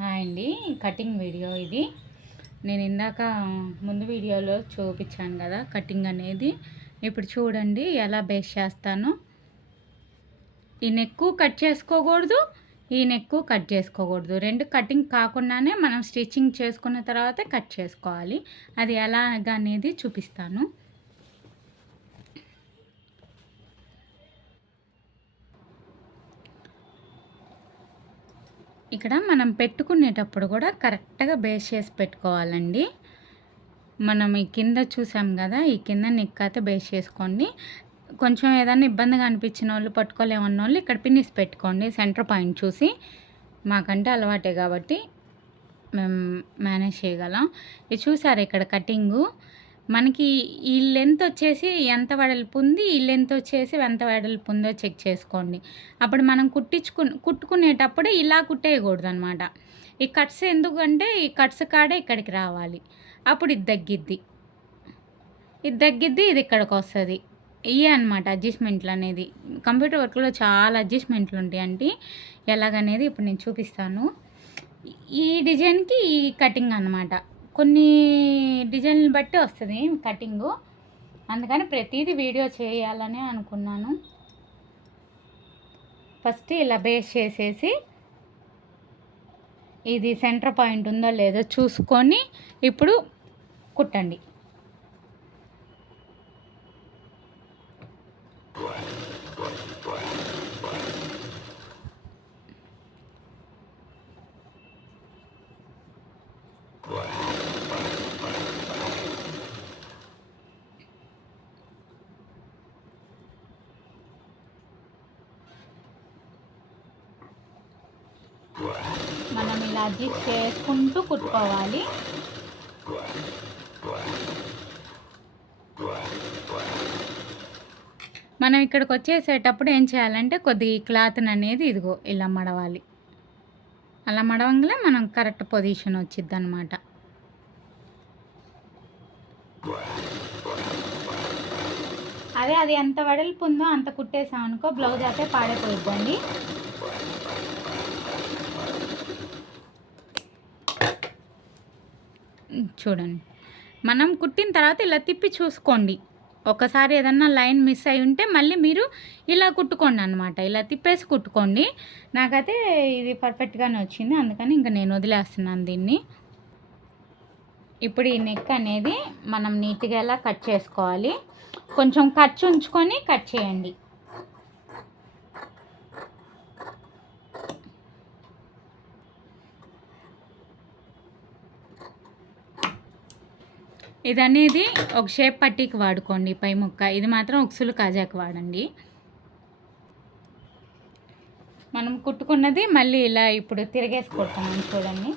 అండి cutting video ఇది. నేను ఇందాక ముందు వీడియోలో చూపించాను కదా కటింగ్ అనేది. ఇప్పుడు చూడండి ఎలా బేస్ చేస్తాను. ఈ నెక్ కట్ చేసుకోకూడదు, ఈ నెక్ కట్ చేసుకోకూడదు. రెండు కటింగ్ కాకుండానే మనం స్టిచ్చింగ్ చేసుకున్న తర్వాత కట్ చేసుకోవాలి. అది ఎలాగ అనేది చూపిస్తాను. ఇక్కడ మనం పెట్టుకునేటప్పుడు కూడా కరెక్ట్గా బేస్ చేసి పెట్టుకోవాలండి. మనం ఈ కింద చూసాం కదా, ఈ కింద నెక్ అయితే బేస్ చేసుకోండి. కొంచెం ఏదైనా ఇబ్బందిగా అనిపించిన వాళ్ళు, పట్టుకోలేమన్న వాళ్ళు ఇక్కడ పిన్నిస్ పెట్టుకోండి సెంటర్ పాయింట్ చూసి. మాకంటే అలవాటే కాబట్టి మేము మేనేజ్ చేయగలం. ఇది చూసారు ఇక్కడ కటింగు. మనకి ఈ లెంత్ వచ్చేసి ఎంత వెడల్పు ఉంది, ఈ లెంత్ వచ్చేసి ఎంత వెడల్పు ఉందో చెక్ చేసుకోండి. అప్పుడు మనం కుట్టుకునేటప్పుడు ఇలా కుట్టేయకూడదు అనమాట. ఈ కట్స్ ఎందుకంటే ఈ కట్స్ కాడే ఇక్కడికి రావాలి. అప్పుడు ఇది తగ్గిద్ది, ఇది ఇక్కడికి వస్తుంది. ఇవే అనమాట అడ్జస్ట్మెంట్లు అనేది. కంప్యూటర్ వర్క్లో చాలా అడ్జస్ట్మెంట్లు ఉంటాయండి. ఎలాగనేది ఇప్పుడు నేను చూపిస్తాను. ఈ డిజైన్కి ఈ కటింగ్ అనమాట. కొన్ని డిజైన్లు బట్టి వస్తుంది కటింగు. అందుకని ప్రతిదీ వీడియో చేయాలని అనుకున్నాను. ఫస్ట్ ఇలా బేస్ చేసేసి ఇది సెంటర్ పాయింట్ ఉందో లేదో చూసుకొని ఇప్పుడు కుట్టండి. మనం ఇలా అడ్జస్ట్ చేసుకుంటూ కుట్టుకోవాలి. మనం ఇక్కడికి వచ్చేసేటప్పుడు ఏం చేయాలంటే కొద్దిగా ఈ క్లాత్ని అనేది ఇదిగో ఇలా మడవాలి. అలా మడవంగానే మనం కరెక్ట్ పొజిషన్ వచ్చిద్ది అనమాట. అది ఎంత వెడల్పు ఉందో అంత కుట్టేసాం అనుకో బ్లౌజ్ అయితే పాడైపోయిద్దండి. చూడండి, మనం కుట్టిన తర్వాత ఇలా తిప్పి చూసుకోండి. ఒకసారి ఏదన్నా లైన్ మిస్ అయి ఉంటే మళ్ళీ మీరు ఇలా కుట్టుకోండి అనమాట. ఇలా తిప్పేసి కుట్టుకోండి. నాకైతే ఇది పర్ఫెక్ట్గానే వచ్చింది, అందుకని ఇంకా నేను వదిలేస్తున్నాను దీన్ని. ఇప్పుడు ఈ నెక్ అనేది మనం నీట్గా ఎలా కట్ చేసుకోవాలి. కొంచెం ఖర్చు ఉంచుకొని కట్ చేయండి. ఇది అనేది ఒక షేప్ పట్టీకి వాడుకోండి పై ముక్క. ఇది మాత్రం ఉక్సులు కాజాకి వాడండి. మనం కుట్టుకున్నది మళ్ళీ ఇలా ఇప్పుడు తిరిగేసి కుడతామని చూడండి.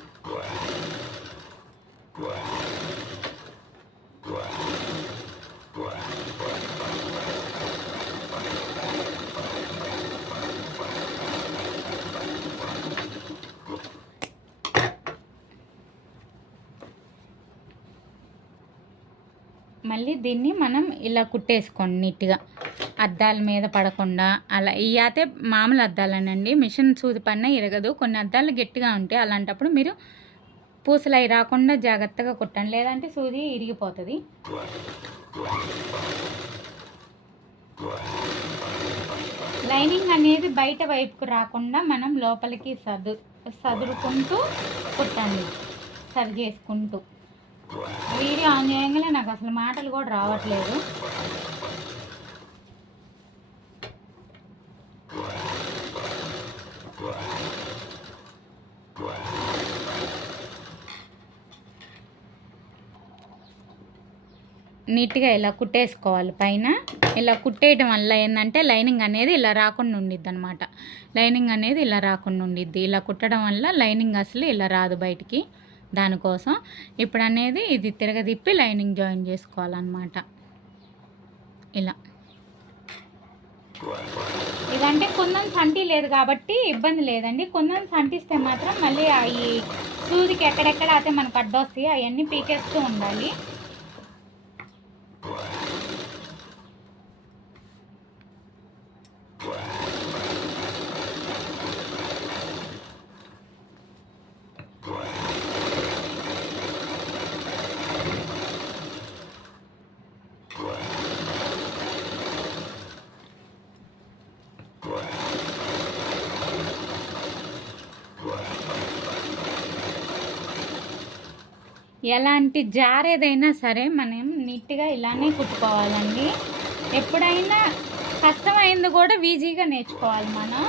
మళ్ళీ దీన్ని మనం ఇలా కుట్టేసుకోండి నీట్గా, అద్దాల మీద పడకుండా. అలా ఈ అయితే మామూలు అద్దాలనండి, మిషన్ సూది పడినా ఇరగదు. కొన్ని అద్దాలు గట్టిగా ఉంటాయి, అలాంటప్పుడు మీరు పూసలు అవి రాకుండా జాగ్రత్తగా కుట్టండి, లేదంటే సూది ఇరిగిపోతుంది. లైనింగ్ అనేది బయట వైపుకు రాకుండా మనం లోపలికి సదురుకుంటూ కుట్టండి, సరి చేసుకుంటూ. వీడియో ఆన్ చేయగానే నాకు అసలు మాటలు కూడా రావట్లేదు. నీట్గా ఇలా కుట్టేసుకోవాలి. పైన ఇలా కుట్టేయడం వల్ల ఏంటంటే లైనింగ్ అనేది ఇలా రాకుండా ఉండిద్ది అనమాట. లైనింగ్ అనేది ఇలా రాకుండా ఉండిద్ది. ఇలా కుట్టడం వల్ల లైనింగ్ అసలు ఇలా రాదు బయటికి. దానికోసం ఇప్పుడు అనేది ఇది తిరగదిప్పి లైనింగ్ జాయిన్ చేసుకోవాలన్నమాట. ఇలా ఇదంటే కుందన్ సంటి లేదు కాబట్టి ఇబ్బంది లేదండి. కుందన్ సంటిస్తే మాత్రం మళ్ళీ ఈ సూదికి ఎక్కడెక్కడ అయితే మనకు అడ్డొస్తాయి అవన్నీ పీకేస్తూ ఉండాలి. ఎలాంటి జారేదైనా సరే మనం నీట్గా ఇలానే కుట్టుకోవాలండి. ఎప్పుడైనా కష్టమైంది కూడా ఈజీగా నేర్చుకోవాలి మనం.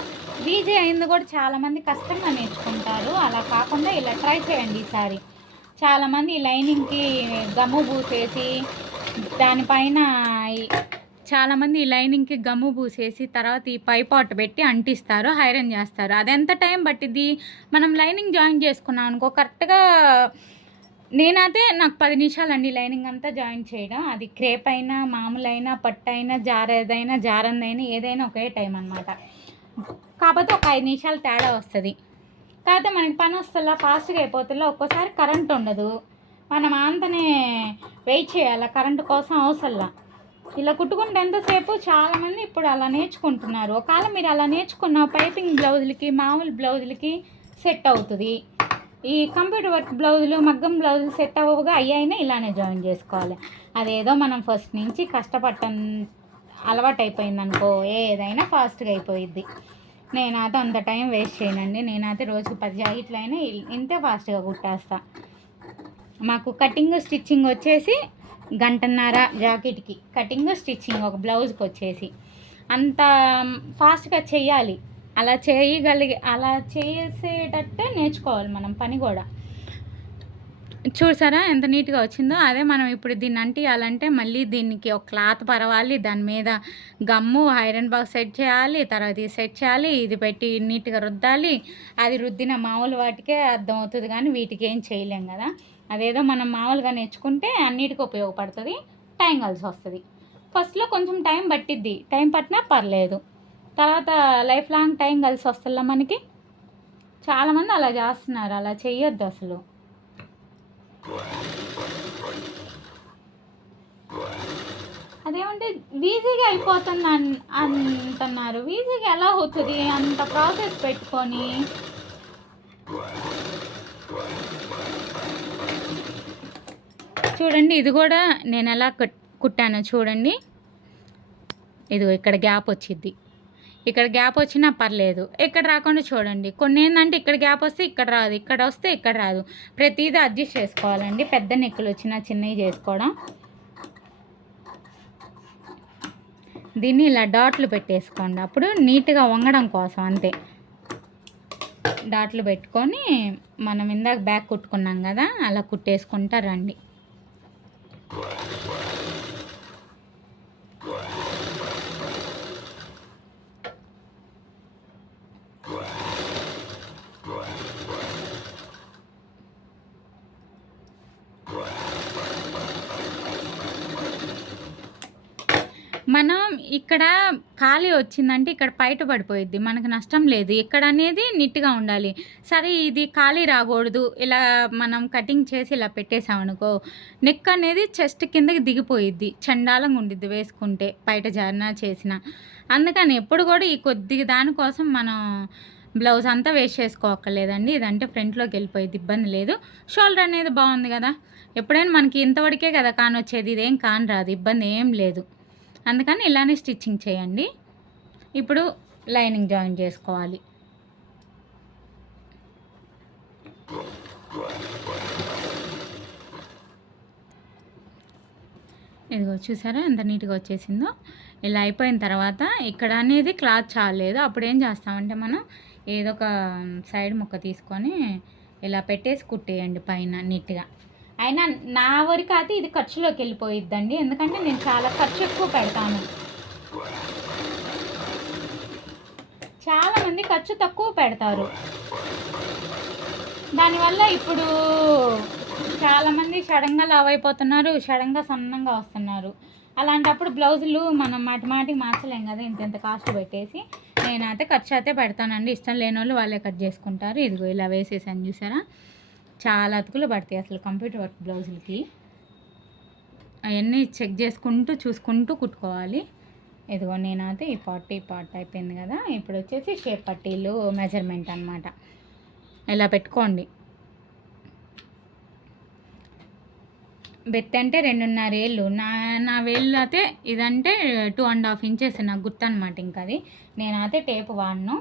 ఈజీ అయింది కూడా చాలామంది కష్టంగా నేర్చుకుంటారు. అలా కాకుండా ఇలా ట్రై చేయండి ఈసారి. చాలామంది లైనింగ్కి గమ్ము పూసేసి దానిపైన చాలామంది ఈ లైనింగ్కి గమ్ము పూసేసి తర్వాత ఈ పైపాట్ పెట్టి అంటిస్తారు, ఐరన్ చేస్తారు. అది ఎంత టైం పట్టిద్ది? మనం లైనింగ్ జాయిన్ చేసుకున్నాం అనుకో కరెక్ట్గా నేనైతే నాకు 10 నిమిషాలండి లైనింగ్ అంతా జాయిన్ చేయడం. అది క్రేప్ అయినా మామూలైనా పట్టు అయినా జారేదైనా జారందైనా ఏదైనా ఒకే టైం అనమాట. కాకపోతే ఒక 5 నిమిషాలు తేడా వస్తుంది. కాకపోతే మనకి పని వస్తుందా ఫాస్ట్గా అయిపోతుందా. ఒక్కోసారి కరెంట్ ఉండదు, మనం అంతనే వెయిట్ చేయాలి కరెంటు కోసం అవసరంలా. ఇలా కుట్టుకుంటే ఎంతసేపు చాలామంది ఇప్పుడు అలా నేర్చుకుంటున్నారు. ఒకవేళ మీరు అలా నేర్చుకున్న పైపింగ్ బ్లౌజులకి మామూలు బ్లౌజులకి సెట్ అవుతుంది. ఈ కంప్యూటర్ వర్క్ బ్లౌజులు మగ్గం బ్లౌజులు సెట్ అవ్వగా అయ్యాయినా ఇలానే జాయిన్ చేసుకోవాలి. అదేదో మనం ఫస్ట్ నుంచి కష్టపడటం అలవాటు అయిపోయింది అనుకో ఏదైనా ఫాస్ట్గా అయిపోయిద్ది. నేనైతే అంత టైం వేస్ట్ చేయనండి. నేనైతే రోజుకి 10 జాకెట్లు అయినా ఇంతే ఫాస్ట్గా కుట్టేస్తా. మాకు కటింగ్ స్టిచ్చింగ్ వచ్చేసి 1.5 గంట జాకెట్కి కటింగ్ స్టిచ్చింగ్ ఒక బ్లౌజ్కి వచ్చేసి అంత ఫాస్ట్గా చెయ్యాలి. అలా చేసేటట్టే నేర్చుకోవాలి మనం పని కూడా. చూసారా ఎంత నీట్గా వచ్చిందో. అదే మనం ఇప్పుడు దీన్ని అంటియాలంటే మళ్ళీ దీనికి ఒక క్లాత్ పరవాలి, దాని మీద గమ్ము ఐరన్ బాక్స్ సెట్ చేయాలి, తర్వాత ఇది సెట్ చేయాలి, ఇది పెట్టి నీట్గా రుద్దాలి. అది రుద్దిన మామూలు వాటికే అర్థం అవుతుంది కానీ వీటికి ఏం చేయలేం కదా. అదేదో మనం మామూలుగా నేర్చుకుంటే అన్నిటికీ ఉపయోగపడుతుంది, టైం కలిసి వస్తుంది. ఫస్ట్లో కొంచెం టైం పట్టిద్ది, టైం పట్టినా పర్లేదు, తర్వాత లైఫ్ లాంగ్ టైం కలిసి వస్తుందా మనకి. చాలామంది అలా చేస్తున్నారు, అలా చెయ్యొద్దు అసలు. అదేమంటే ఈజీగా అయిపోతుంది అంటున్నారు. ఈజీగా ఎలా అవుతుంది అంత ప్రాసెస్ పెట్టుకొని? చూడండి ఇది కూడా నేను ఎలా కుట్టానో చూడండి. ఇదిగో ఇక్కడ గ్యాప్ వచ్చిద్ది, ఇక్కడ గ్యాప్ వచ్చినా పర్లేదు, ఇక్కడ రాకుండా చూడండి. కొన్ని ఏంటంటే ఇక్కడ గ్యాప్ వస్తే ఇక్కడ రాదు, ఇక్కడ వస్తే ఇక్కడ రాదు. ప్రతిదీ అడ్జస్ట్ చేసుకోవాలండి. పెద్ద నెక్కులు వచ్చినా చిన్నవి చేసుకోవడం. దీన్ని ఇలా డాట్లు పెట్టేసుకోండి, అప్పుడు నీట్గా వంగడం కోసం అంతే. డాట్లు పెట్టుకొని మనం ఇందాక బ్యాక్ కుట్టుకున్నాం కదా అలా కుట్టేసుకుంటా రండి. మనం ఇక్కడ ఖాళీ వచ్చిందంటే ఇక్కడ బయట పడిపోయిద్ది, మనకు నష్టం లేదు. ఇక్కడ అనేది నీట్గా ఉండాలి. సరే ఇది ఖాళీ రాకూడదు, ఇలా మనం కటింగ్ చేసి ఇలా పెట్టేసామనుకో నెక్ అనేది చెస్ట్ కిందకి దిగిపోయిద్ది, చండాలంగా ఉండిద్ది వేసుకుంటే బయట జారినా చేసిన. అందుకని ఎప్పుడు కూడా ఈ కొద్దిగా దానికోసం మనం బ్లౌజ్ అంతా వేస్ట్ చేసుకోక్కర్లేదండి. ఇదంటే ఫ్రంట్లోకి వెళ్ళిపోయిద్ది, ఇబ్బంది లేదు. షోల్డర్ అనేది బాగుంది కదా, ఎప్పుడైనా మనకి ఇంతవరకే కదా కానొచ్చేది, ఇదేం కాని రాదు, ఇబ్బంది ఏం లేదు. అందుకని ఇలానే స్టిచ్చింగ్ చేయండి. ఇప్పుడు లైనింగ్ జాయిన్ చేసుకోవాలి. ఇదిగో చూసారా ఎంత నీట్గా వచ్చేసిందో. ఇలా అయిపోయిన తర్వాత ఇక్కడ అనేది క్లాత్ చాలేదు, అప్పుడు ఏం చేస్తామంటే మనం ఏదో ఒక సైడ్ ముక్క తీసుకొని ఇలా పెట్టేసి కుట్టేయండి పైన నీట్గా. అయినా నా వరకు అయితే ఇది ఖర్చులోకి వెళ్ళిపోయిద్దండి, ఎందుకంటే నేను చాలా ఖర్చు ఎక్కువ పెడతాను. చాలామంది ఖర్చు తక్కువ పెడతారు, దానివల్ల ఇప్పుడు చాలామంది సడన్గా లావ్ అయిపోతున్నారు, సడన్గా సన్నంగా వస్తున్నారు. అలాంటప్పుడు బ్లౌజులు మనం మాటికి మార్చలేం కదా ఇంత కాస్ట్ పెట్టేసి. నేనైతే ఖర్చు అయితే పెడతానండి, ఇష్టం లేని వాళ్ళు వాళ్ళే కట్ చేసుకుంటారు. ఇదిగో ఇలా వేసేసాను చూసారా, చాలా అతుకులు పడతాయి అసలు కంప్యూటర్ వర్క్ బ్లౌజులకి. అవన్నీ చెక్ చేసుకుంటూ చూసుకుంటూ కుట్టుకోవాలి. ఇదిగో నేనైతే ఈ పార్ట్ అయిపోయింది కదా, ఇప్పుడు వచ్చేసి షేప్ పట్టీలు మెజర్మెంట్ అనమాట. ఇలా పెట్టుకోండి. బెత్తి అంటే 2.5 ఏళ్ళు, నా వేళ్ళు అయితే ఇదంటే 2.5 ఇంచెస్ నాకు గుర్తు అనమాట. ఇంకా అది నేనైతే టేపు వాడను.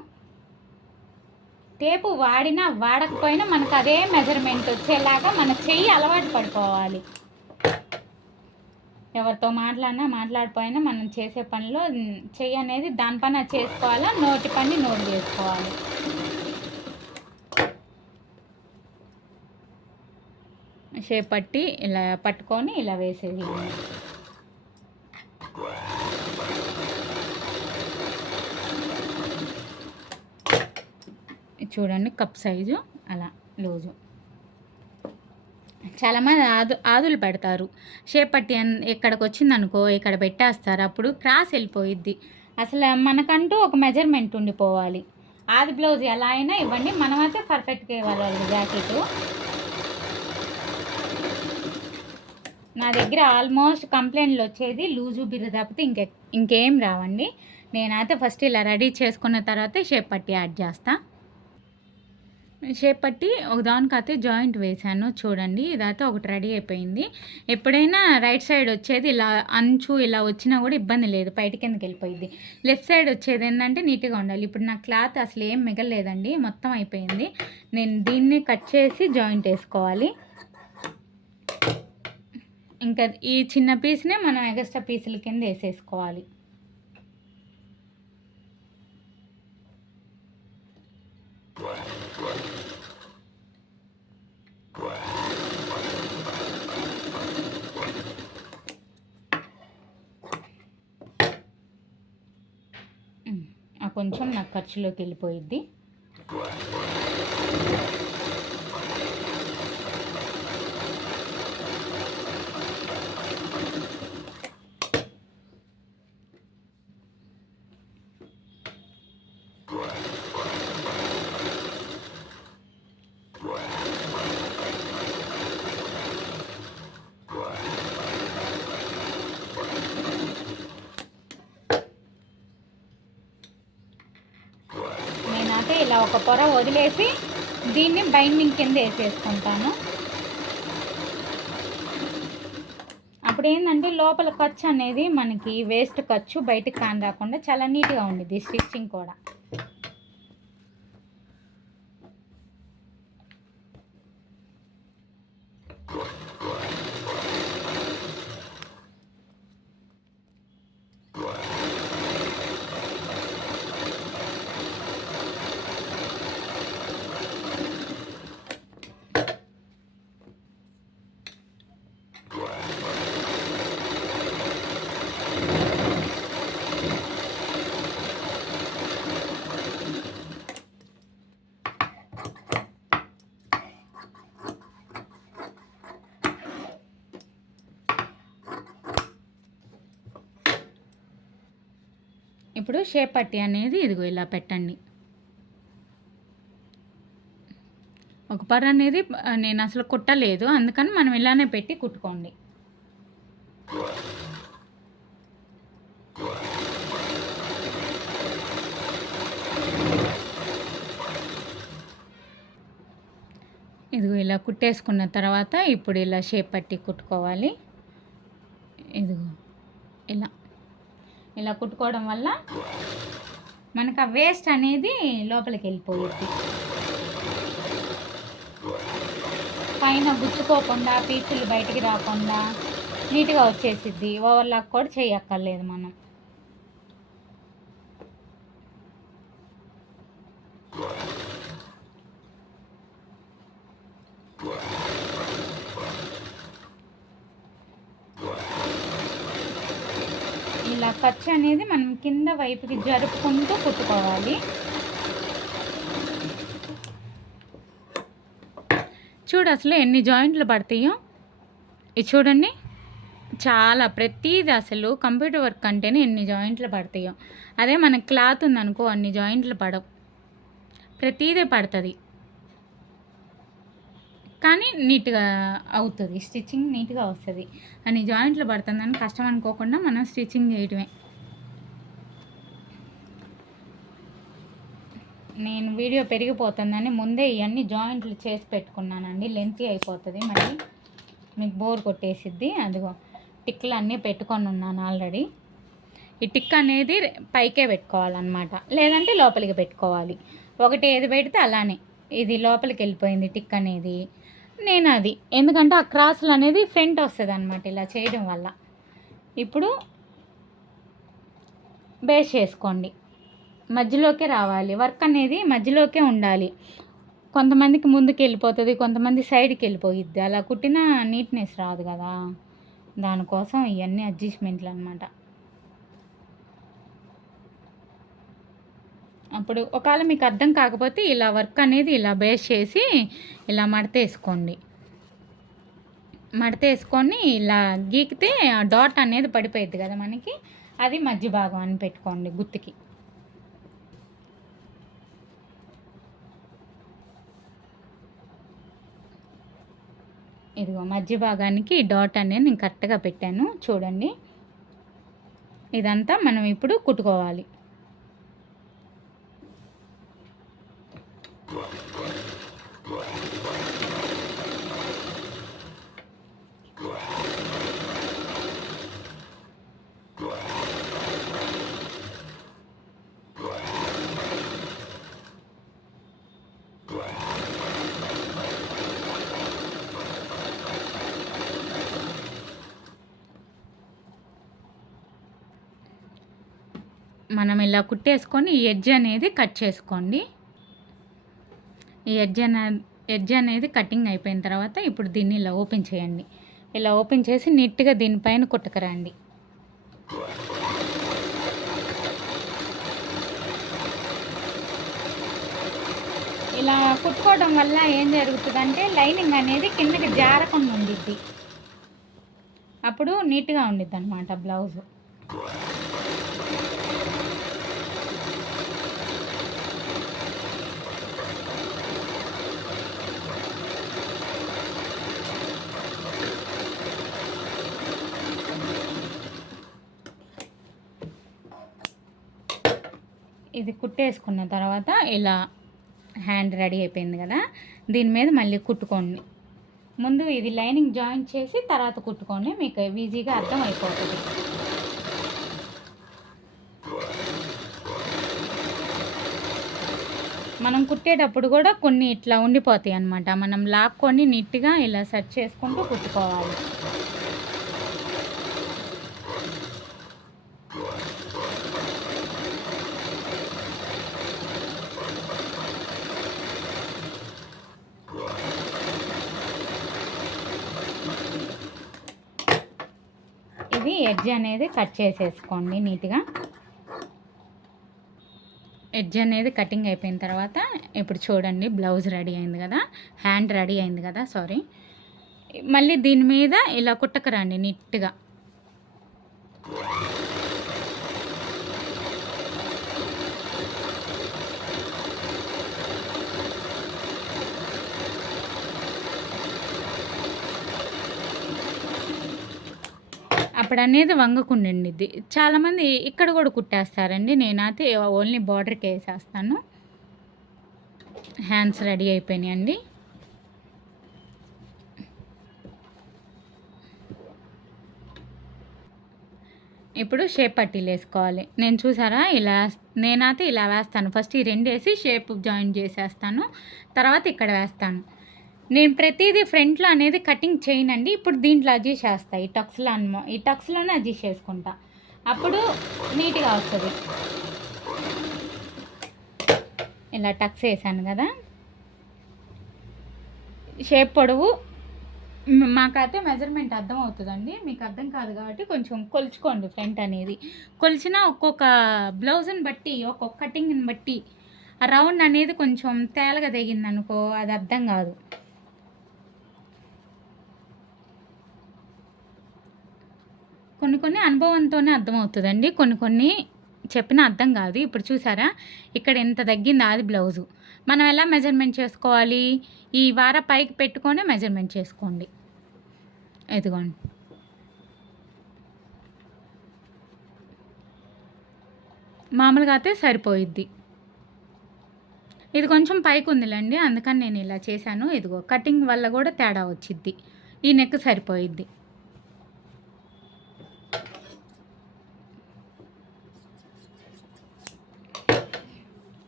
టేపు వాడినా వాడకపోయినా మనకు అదే మెజర్మెంట్ వచ్చేలాగా మన చెయ్యి అలవాటు పడిపోవాలి. ఎవరితో మాట్లాడిపోయినా మనం చేసే పనిలో చెయ్యి అనేది దాని పని అది చేసుకోవాలా, నోటి పని నోటి చేసుకోవాలి. షేప్ పట్టి ఇలా పట్టుకొని ఇలా వేసేది. చూడండి కప్ సైజు అలా లూజు. చాలామంది ఆదులు పెడతారు. షేప్ పట్టి ఇక్కడికి వచ్చిందనుకో ఇక్కడ పెట్టేస్తారు, అప్పుడు క్రాస్ వెళ్ళిపోయిద్ది. అసలు మనకంటూ ఒక మెజర్మెంట్ ఉండిపోవాలి. ఆది బ్లౌజ్ ఎలా అయినా ఇవ్వండి, మనమైతే పర్ఫెక్ట్గా ఇవ్వాలి జాకెట్. నా దగ్గర ఆల్మోస్ట్ కంప్లైంట్లు వచ్చేది లూజు బిర్రు తప్పితే ఇంకేం రావండి. నేనైతే ఫస్ట్ ఇలా రెడీ చేసుకున్న తర్వాత షేప్ పట్టి యాడ్ చేస్తాను. షేప్ పట్టి ఒకదానికైతే జాయింట్ వేసాను చూడండి. ఇదైతే ఒకటి రెడీ అయిపోయింది. ఎప్పుడైనా రైట్ సైడ్ వచ్చేది ఇలా అంచు ఇలా వచ్చినా కూడా ఇబ్బంది లేదు, బయట కిందకి వెళ్ళిపోయింది. లెఫ్ట్ సైడ్ వచ్చేది ఏంటంటే నీట్గా ఉండాలి. ఇప్పుడు నా క్లాత్ అసలు ఏం మిగలలేదండి, మొత్తం అయిపోయింది. నేను దీన్ని కట్ చేసి జాయింట్ వేసుకోవాలి. ఇంకా ఈ చిన్న పీస్నే మనం ఎగస్ట్రా పీసుల కింద వేసేసుకోవాలి. కొంచెం నాకు ఖర్చులోకి వెళ్ళిపోయిద్ది. నేనైతే ఇలా ఒక పొర వదిలేసి దీన్ని బైండింగ్ కింద వేసేసుకుంటాను. అప్పుడు ఏంటంటే లోపల ఖర్చు అనేది మనకి వేస్ట్ ఖర్చు బయటకు కాని రాకుండా చాలా నీట్గా ఉండిద్ది స్టిచ్చింగ్ కూడా. ఇప్పుడు షేప్ పట్టి అనేది ఇదిగో ఇలా పెట్టండి. ఒక పర అనేది నేను అసలు కుట్టలేదు, అందుకని మనం ఇలానే పెట్టి కుట్టుకోండి. ఇదిగో ఇలా కుట్టేసుకున్న తర్వాత ఇప్పుడు ఇలా షేప్ పట్టి కుట్టుకోవాలి. ఇదిగో ఇలా కుట్టుకోవడం వల్ల మనకు ఆ వేస్ట్ అనేది లోపలికి వెళ్ళిపోయింది. పైన గుచ్చుకోకుండా పీసులు బయటికి రాకుండా నీట్గా వచ్చేసిద్ది. ఓవర్లాక్ కూడా చేయక్కర్లేదు మనం. ఇలా ఖర్చు అనేది మనం కింద వైపుకి జరుపుకుంటూ కుట్టుకోవాలి. చూడు అసలు ఎన్ని జాయింట్లు పడతాయో. ఇది చూడండి, చాలా ప్రతిదీ అసలు కంప్యూటర్ వర్క్ అంటేనే ఎన్ని జాయింట్లు పడతాయో. అదే మన క్లాత్ ఉందనుకో అన్ని జాయింట్లు పడవు, ప్రతిదీ పడుతుంది. కానీ నీట్గా అవుతుంది, స్టిచ్చింగ్ నీట్గా వస్తుంది. అని జాయింట్లు పడుతుందని కష్టం అనుకోకుండా మనం స్టిచ్చింగ్ చేయటమే. నేను వీడియో పెరిగిపోతుందని ముందే ఇవన్నీ జాయింట్లు చేసి పెట్టుకున్నానండి. లెంతీ అయిపోతుంది, మళ్ళీ మీకు బోర్ కొట్టేసిద్ది. అదిగో టిక్లు అన్నీ పెట్టుకొని ఉన్నాను ఆల్రెడీ. ఈ టిక్ అనేది పైకే పెట్టుకోవాలన్నమాట, లేదంటే లోపలికి పెట్టుకోవాలి. ఒకటి ఏది పెడితే అలానే ఇది లోపలికి వెళ్ళిపోయింది టిక్ అనేది. నేను అది ఎందుకంటే ఆ క్రాసులు అనేది ఫ్రంట్ వస్తుంది అనమాట ఇలా చేయడం వల్ల. ఇప్పుడు బేస్ చేసుకోండి, మధ్యలోకే రావాలి, వర్క్ అనేది మధ్యలోకే ఉండాలి. కొంతమందికి ముందుకు వెళ్ళిపోతుంది, కొంతమంది సైడ్కి వెళ్ళిపోయిద్ది, అలా కుట్టిన నీట్నెస్ రాదు కదా, దానికోసం ఇవన్నీ అడ్జస్ట్మెంట్లు అనమాట. అప్పుడు ఒకవేళ మీకు అర్థం కాకపోతే ఇలా వర్క్ అనేది ఇలా బేస్ చేసి ఇలా మడతేసుకోండి. మడతేసుకొని ఇలా గీకితే ఆ డాట్ అనేది పడిపోయింది కదా మనకి, అది మధ్య భాగం అని పెట్టుకోండి గుత్తికి. ఇదిగో మధ్య భాగానికి డాట్ అనేది నేను కరెక్ట్గా పెట్టాను చూడండి. ఇదంతా మనం ఇప్పుడు కుట్టుకోవాలి. మనం ఇలా కుట్టేసుకొని ఈ ఎడ్జ్ అనేది కట్ చేసుకోండి. ఈ ఎడ్జ్ అనేది కటింగ్ అయిపోయిన తర్వాత ఇప్పుడు దీన్ని ఇలా ఓపెన్ చేయండి. ఇలా ఓపెన్ చేసి నీట్గా దీనిపైన కుట్టకరండి. ఇలా కుట్టుకోవడం వల్ల ఏం జరుగుతుందంటే లైనింగ్ అనేది కిందకి జారకుండా ఉండిద్ది, అప్పుడు నీట్గా ఉండిద్ది అనమాట బ్లౌజు. ఇది కుట్టేసుకున్న తర్వాత ఇలా హ్యాండ్ రెడీ అయిపోయింది కదా, దీని మీద మళ్ళీ కుట్టుకోండి. ముందు ఇది లైనింగ్ జాయిన్ చేసి తర్వాత కుట్టుకోండి, మీకు ఈజీగా అర్థం అయిపోతుంది. మనం కుట్టేటప్పుడు కూడా కొన్ని ఇట్లా ఉండిపోతాయి అన్నమాట, మనం లాక్కొని నీట్గా ఇలా సెట్ చేసుకుంటూ కుట్టుకోవాలి. ఇది ఎడ్జ్ అనేది కట్ చేసేసుకోండి నీట్గా. ఎడ్జ్ అనేది కటింగ్ అయిపోయిన తర్వాత ఇప్పుడు చూడండి బ్లౌజ్ రెడీ అయింది కదా, హ్యాండ్ రెడీ అయింది కదా, సారీ. మళ్ళీ దీని మీద ఇలా కుట్టకరండి నీట్గా. అప్పుడు అనేది వంగకుండిండిద్ది. చాలామంది ఇక్కడ కూడా కుట్టేస్తారండి, నేనైతే ఓన్లీ బార్డర్కి వేసేస్తాను. హ్యాండ్స్ రెడీ అయిపోయినాయండి. ఇప్పుడు షేప్ పట్టీలు వేసుకోవాలి. నేను చూసారా ఇలా, నేనైతే ఇలా వేస్తాను. ఫస్ట్ ఈ రెండు వేసి షేప్ జాయిన్ చేసేస్తాను, తర్వాత ఇక్కడ వేస్తాను. నేను ప్రతిదీ ఫ్రంట్లో అనేది కటింగ్ చేయనండి, ఇప్పుడు దీంట్లో అడ్జస్ట్ చేస్తాను. ఈ టక్స్లోనే అడ్జస్ట్ చేసుకుంటా, అప్పుడు నీట్గా వస్తుంది. ఇలా టక్స్ వేసాను కదా, షేప్ పొడవు మాకైతే మెజర్మెంట్ అర్థం అవుతుందండి, మీకు అర్థం కాదు కాబట్టి కొంచెం కొలుచుకోండి. ఫ్రంట్ అనేది కొలిచిన ఒక్కొక్క బ్లౌజ్ని బట్టి ఒక్కొక్క కటింగ్ని బట్టి ఆ రౌండ్ అనేది కొంచెం తేలగా తెగింది అనుకో, అది అర్థం కాదు. కొన్ని అనుభవంతోనే అర్థమవుతుందండి, కొన్ని చెప్పిన అర్థం కాదు. ఇప్పుడు చూసారా ఇక్కడ ఎంత తగ్గింది అది బ్లౌజు. మనం ఎలా మెజర్మెంట్ చేసుకోవాలి, ఈ వార పైకి పెట్టుకొని మెజర్మెంట్ చేసుకోండి. ఇదిగోండి, మామూలుగా అయితే సరిపోయిద్ది. ఇది కొంచెం పైకి ఉందిలేండి, అందుకని నేను ఇలా చేశాను. ఇదిగో కటింగ్ వల్ల కూడా తేడా వచ్చిద్ది, ఈ నెక్ సరిపోయిద్ది.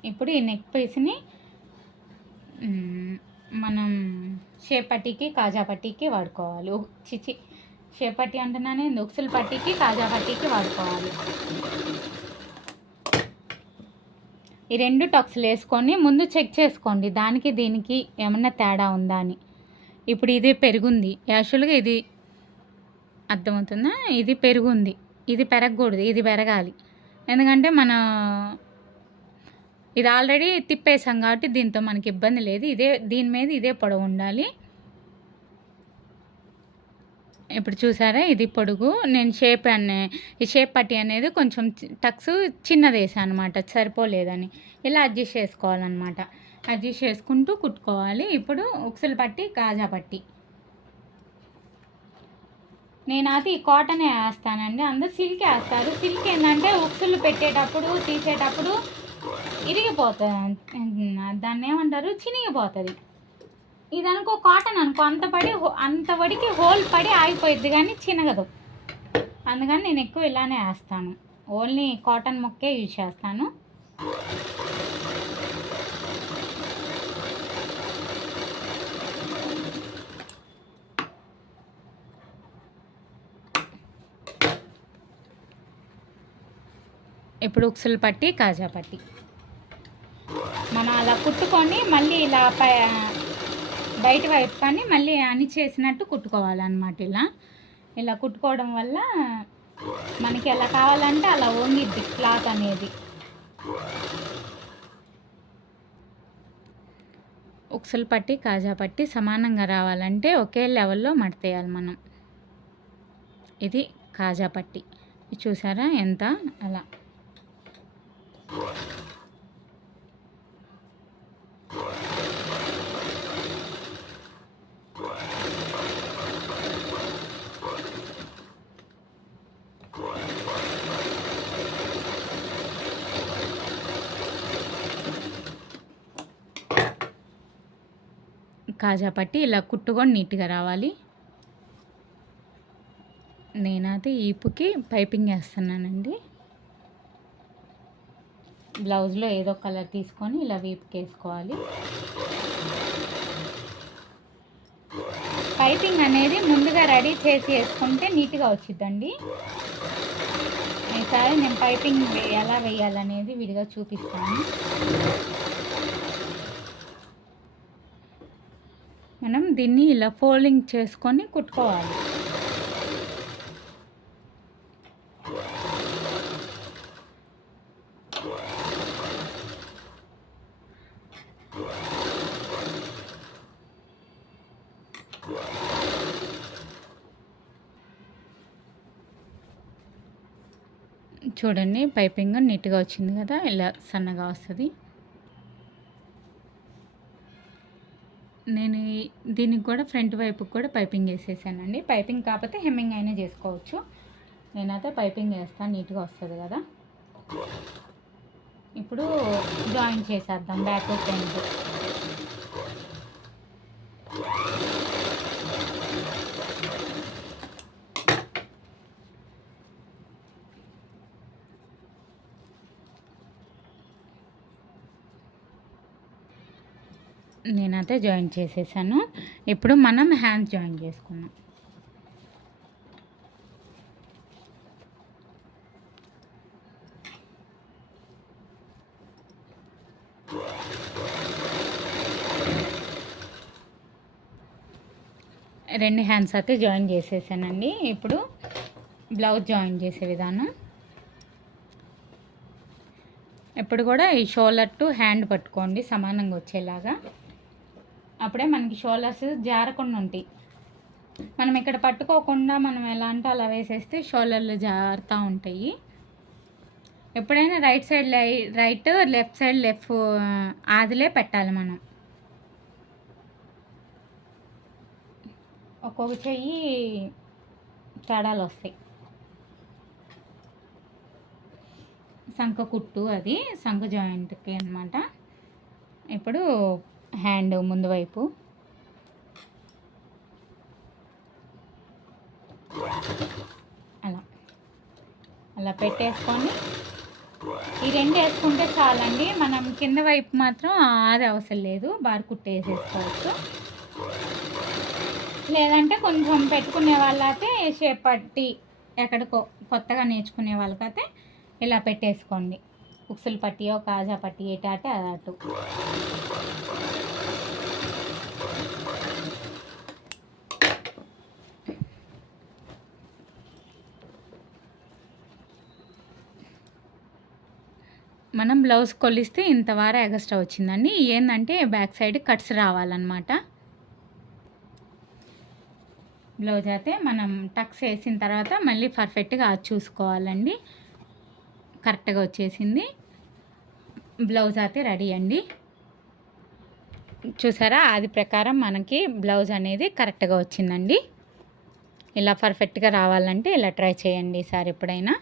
ఇప్పుడు ఈ నెక్ పీస్ని మనం షేప్ పట్టీకి కాజా పట్టీకి వాడుకోవాలి. చిచి షేప్ పట్టీ అంటున్నానే, ఉక్సులు పట్టీకి కాజా పట్టీకి వాడుకోవాలి. ఈ 2 టక్స్లు వేసుకొని ముందు చెక్ చేసుకోండి దానికి దీనికి ఏమన్నా తేడా ఉందా అని. ఇప్పుడు ఇది పెరుగుంది, యాక్చువల్గా ఇది అర్థమవుతుందా, ఇది పెరుగుంది, ఇది పెరగకూడదు, ఇది పెరగాలి. ఎందుకంటే మన ఇది ఆల్రెడీ తిప్పేసాం కాబట్టి దీంతో మనకి ఇబ్బంది లేదు. దీని మీద ఇదే పొడవు ఉండాలి. ఇప్పుడు చూసారా, ఇది పొడుగు. నేను ఈ షేప్ పట్టీ అనేది కొంచెం టక్స్ చిన్నది వేసాను అనమాట, సరిపోలేదని. ఇలా అడ్జస్ట్ చేసుకోవాలన్నమాట. అడ్జస్ట్ చేసుకుంటూ కుట్టుకోవాలి. ఇప్పుడు ఉక్సులు పట్టీ కాజా పట్టీ నేను అది కాటనే వేస్తానండి, అందరూ సిల్క్ వేస్తారు. సిల్క్ ఏంటంటే ఉక్సులు పెట్టేటప్పుడు తీసేటప్పుడు ఇరిగిపోతుంది, దాన్ని ఏమంటారు, చినిగిపోతుంది. ఇది అనుకో కాటన్ అనుకో, అంత వడికి హోల్ పడి ఆగిపోయిద్ది కానీ చినగదు. అందుకని నేను ఎక్కువ ఇలానే వేస్తాను, ఓన్లీ కాటన్ మొక్కే యూజ్ చేస్తాను. ఇప్పుడు ఉక్సులు పట్టీ కాజా పట్టీ మనం అలా కుట్టుకొని మళ్ళీ ఇలా బయట వైపు కానీ మళ్ళీ అని చేసినట్టు కుట్టుకోవాలన్నమాట. ఇలా కుట్టుకోవడం వల్ల మనకి ఎలా కావాలంటే అలా వంగిద్ది క్లాత్ అనేది. ఉక్సులు పట్టీ కాజా పట్టీ సమానంగా రావాలంటే ఒకే లెవెల్లో మడతేయాలి మనం. ఇది కాజా పట్టీ చూసారా ఎంత అలా. కాజా పట్టీ ఇలా కుట్టుకొని నీట్గా రావాలి. నేనైతే ఈపుకి పైపింగ్ వేస్తున్నానండి. బ్లౌజ్లో ఏదో కలర్ తీసుకొని ఇలా వీపుకి వేసుకోవాలి. పైపింగ్ అనేది ముందుగా రెడీ చేసి వేసుకుంటే నీట్గా వచ్చిద్దండి. ఈసారి నేను పైపింగ్ ఎలా వేయాలనేది విడిగా చూపిస్తాను. మనం దీన్ని ఇలా ఫోల్డింగ్ చేసుకొని కుట్టుకోవాలి. చూడండి పైపింగ్ నీట్గా వచ్చింది కదా, ఇలా సన్నగా వస్తుంది. నేను దీనికి కూడా ఫ్రంట్ వైపుకి కూడా పైపింగ్ వేసేసానండి. పైపింగ్ కాకపోతే హెమ్మింగ్ అయినా చేసుకోవచ్చు. నేనైతే పైపింగ్ వేస్తాను, నీట్గా వస్తుంది కదా. ఇప్పుడు జాయిన్ చేసేద్దాం బ్యాక్ ఫ్రంట్. నేనైతే జాయిన్ చేసేసాను. ఇప్పుడు మనం హ్యాండ్స్ జాయిన్ చేసుకున్నాం. రెండు హ్యాండ్స్ అయితే జాయిన్ చేసేసానండి. ఇప్పుడు బ్లౌజ్ జాయిన్ చేసే విధానం. ఇప్పుడు కూడా ఈ షోల్డర్ టు హ్యాండ్ పట్టుకోండి సమానంగా వచ్చేలాగా. అప్పుడే మనకి షోల్డర్స్ జారకుండా ఉంటాయి. మనం ఇక్కడ పట్టుకోకుండా మనం ఎలా అంటే అలా వేసేస్తే షోల్డర్లు జారుతూ ఉంటాయి. ఎప్పుడైనా right side right, left side left Adille పెట్టాలి మనం. ఒక్కొక్క చెయ్యి తేడాలు వస్తాయి. సంఖ కుట్టు, అది సంఖ జాయింట్కి అన్నమాట. ఇప్పుడు హ్యాండ్ ముందు వైపు అలా అలా పెట్టేసుకొని ఈ 2 వేసుకుంటే చాలండి. మనం కింద వైపు మాత్రం అది అవసరం లేదు. బార్ కుట్టు వేసేసుకోవచ్చు. లేదంటే కొంచెం పెట్టుకునే వాళ్ళైతే షేప్ పట్టి ఎక్కడికో కొత్తగా నేర్చుకునే వాళ్ళకైతే ఇలా పెట్టేసుకోండి. ఉక్సులు పట్టియో కాజా పట్టి ఏటాటే అటు. మనం బ్లౌజ్ కొలిస్తే ఇంత వార ఎగస్ట్రా వచ్చిందండి. ఏంటంటే బ్యాక్ సైడ్ కట్స్ రావాలన్నమాట. బ్లౌజ్ అయితే మనం టక్స్ వేసిన తర్వాత మళ్ళీ పర్ఫెక్ట్గా అది చూసుకోవాలండి. కరెక్ట్గా వచ్చేసింది. బ్లౌజ్ అయితే రెడీ అండి. చూసారా, అది ప్రకారం మనకి బ్లౌజ్ అనేది కరెక్ట్గా వచ్చిందండి. ఇలా పర్ఫెక్ట్గా రావాలంటే ఇలా ట్రై చేయండి ఈసారి ఎప్పుడైనా.